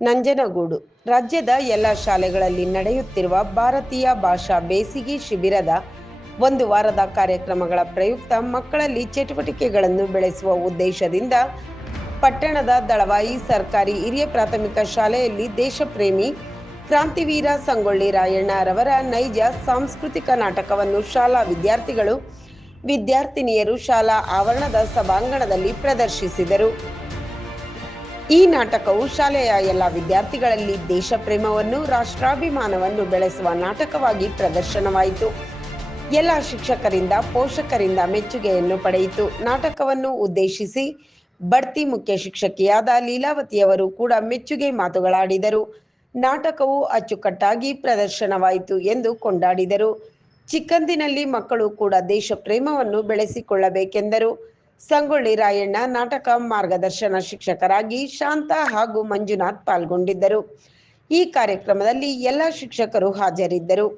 ನಂಜನಗೂಡು ರಾಜ್ಯದ ಎಲ್ಲ ಶಾಲೆಗಳಲ್ಲಿ ನಡೆಯುತ್ತಿರುವ ಭಾರತೀಯ ಭಾಷಾ ಬೇಸಿಗೆ ಶಿಬಿರದ ಒಂದು ವಾರದ ಕಾರ್ಯಕ್ರಮಗಳ ಪ್ರಯುಕ್ತ ಮಕ್ಕಳಲ್ಲಿ ಚಟುವಟಿಕೆಗಳನ್ನು ಬೆಳೆಸುವ ಉದ್ದೇಶದಿಂದ ಪಟ್ಟಣದ ದಳವಾಯಿ ಸರ್ಕಾರಿ ಹಿರಿಯ ಪ್ರಾಥಮಿಕ ಶಾಲೆಯಲ್ಲಿ ದೇಶಪ್ರೇಮಿ ಕ್ರಾಂತಿವೀರ ಸಂಗೊಳ್ಳಿ ರಾಯಣ್ಣರವರ ನೈಜ ಸಾಂಸ್ಕೃತಿಕ ನಾಟಕವನ್ನು ಶಾಲಾ ವಿದ್ಯಾರ್ಥಿಗಳು ವಿದ್ಯಾರ್ಥಿನಿಯರು ಶಾಲಾ ಆವರಣದ ಸಭಾಂಗಣದಲ್ಲಿ ಪ್ರದರ್ಶಿಸಿದರು. ಈ ನಾಟಕವು ಶಾಲೆಯ ಎಲ್ಲ ವಿದ್ಯಾರ್ಥಿಗಳಲ್ಲಿ ದೇಶ ಪ್ರೇಮವನ್ನು, ರಾಷ್ಟ್ರಾಭಿಮಾನವನ್ನು ಬೆಳೆಸುವ ನಾಟಕವಾಗಿ ಪ್ರದರ್ಶನವಾಯಿತು. ಎಲ್ಲ ಶಿಕ್ಷಕರಿಂದ, ಪೋಷಕರಿಂದ ಮೆಚ್ಚುಗೆಯನ್ನು ಪಡೆಯಿತು. ನಾಟಕವನ್ನು ಉದ್ದೇಶಿಸಿ ಬಡ್ತಿ ಮುಖ್ಯ ಶಿಕ್ಷಕಿಯಾದ ಲೀಲಾವತಿಯವರು ಕೂಡ ಮೆಚ್ಚುಗೆ ಮಾತುಗಳಾಡಿದರು. ನಾಟಕವು ಅಚ್ಚುಕಟ್ಟಾಗಿ ಪ್ರದರ್ಶನವಾಯಿತು ಎಂದು ಕೊಂಡಾಡಿದರು. ಚಿಕ್ಕಂದಿನಲ್ಲಿ ಮಕ್ಕಳು ಕೂಡ ದೇಶ ಪ್ರೇಮವನ್ನು ಬೆಳೆಸಿಕೊಳ್ಳಬೇಕೆಂದರು. ಸಂಗೊಳ್ಳಿ ರಾಯಣ್ಣ ನಾಟಕ ಮಾರ್ಗದರ್ಶನ ಶಿಕ್ಷಕರಾಗಿ ಶಾಂತ ಹಾಗೂ ಮಂಜುನಾಥ್ ಪಾಲ್ಗೊಂಡಿದ್ದರು. ಈ ಕಾರ್ಯಕ್ರಮದಲ್ಲಿ ಎಲ್ಲ ಶಿಕ್ಷಕರು ಹಾಜರಿದ್ದರು.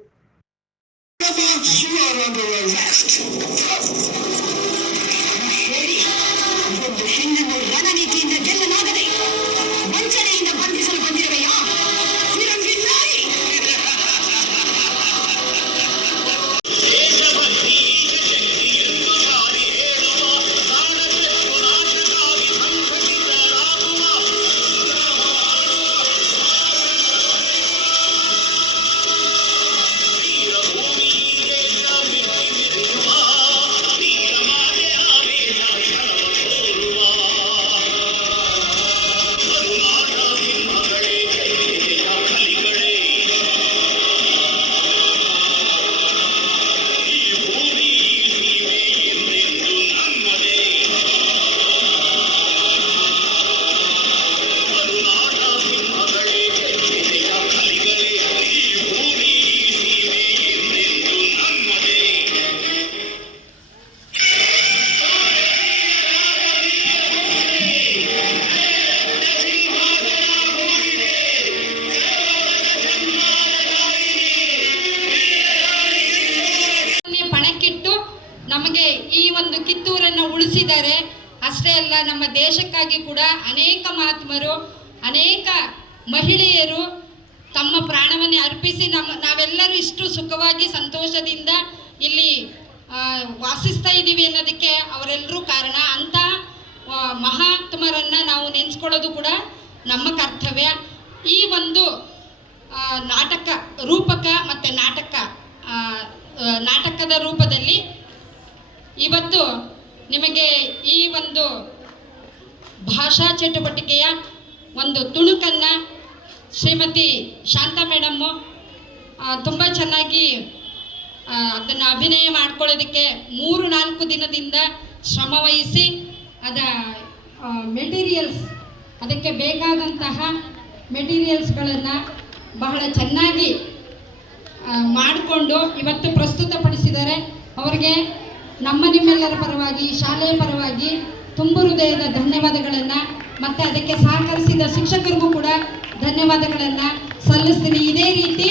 ನಮಗೆ ಈ ಒಂದು ಕಿತ್ತೂರನ್ನು ಉಳಿಸಿದ್ದಾರೆ. ಅಷ್ಟೇ ಅಲ್ಲ, ನಮ್ಮ ದೇಶಕ್ಕಾಗಿ ಕೂಡ ಅನೇಕ ಮಹಾತ್ಮರು, ಅನೇಕ ಮಹಿಳೆಯರು ತಮ್ಮ ಪ್ರಾಣವನ್ನೇ ಅರ್ಪಿಸಿ ನಾವೆಲ್ಲರೂ ಇಷ್ಟು ಸುಖವಾಗಿ ಸಂತೋಷದಿಂದ ಇಲ್ಲಿ ವಾಸಿಸ್ತಾ ಇದ್ದೀವಿ ಅನ್ನೋದಕ್ಕೆ ಅವರೆಲ್ಲರೂ ಕಾರಣ. ಅಂಥ ಮಹಾತ್ಮರನ್ನು ನಾವು ನೆನೆಸ್ಕೊಳ್ಳೋದು ಕೂಡ ನಮ್ಮ ಕರ್ತವ್ಯ. ಈ ಒಂದು ನಾಟಕ ರೂಪಕ ಮತ್ತು ನಾಟಕದ ರೂಪದಲ್ಲಿ ಇವತ್ತು ನಿಮಗೆ ಈ ಒಂದು ಭಾಷಾ ಚಟುವಟಿಕೆಯ ಒಂದು ತುಣುಕನ್ನು ಶ್ರೀಮತಿ ಶಾಂತಾ ಮೇಡಮ್ಮು ತುಂಬ ಚೆನ್ನಾಗಿ ಅದನ್ನು ಅಭಿನಯ ಮಾಡ್ಕೊಳ್ಳೋದಕ್ಕೆ 3-4 ದಿನದಿಂದ ಶ್ರಮವಹಿಸಿ ಮೆಟೀರಿಯಲ್ಸ್, ಅದಕ್ಕೆ ಬೇಕಾದಂತಹ ಮೆಟೀರಿಯಲ್ಸ್ಗಳನ್ನು ಬಹಳ ಚೆನ್ನಾಗಿ ಮಾಡಿಕೊಂಡು ಇವತ್ತು ಪ್ರಸ್ತುತಪಡಿಸಿದ್ದಾರೆ. ಅವರಿಗೆ ನಿಮ್ಮೆಲ್ಲರ ಪರವಾಗಿ, ಶಾಲೆಯ ಪರವಾಗಿ ತುಂಬ ಹೃದಯದ ಧನ್ಯವಾದಗಳನ್ನು ಮತ್ತು ಅದಕ್ಕೆ ಸಹಕರಿಸಿದ ಶಿಕ್ಷಕರಿಗೂ ಕೂಡ ಧನ್ಯವಾದಗಳನ್ನು ಸಲ್ಲಿಸ್ತೀನಿ. ಇದೇ ರೀತಿ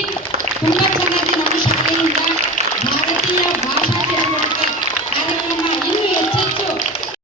ತುಂಬ ಚೆನ್ನಾಗಿ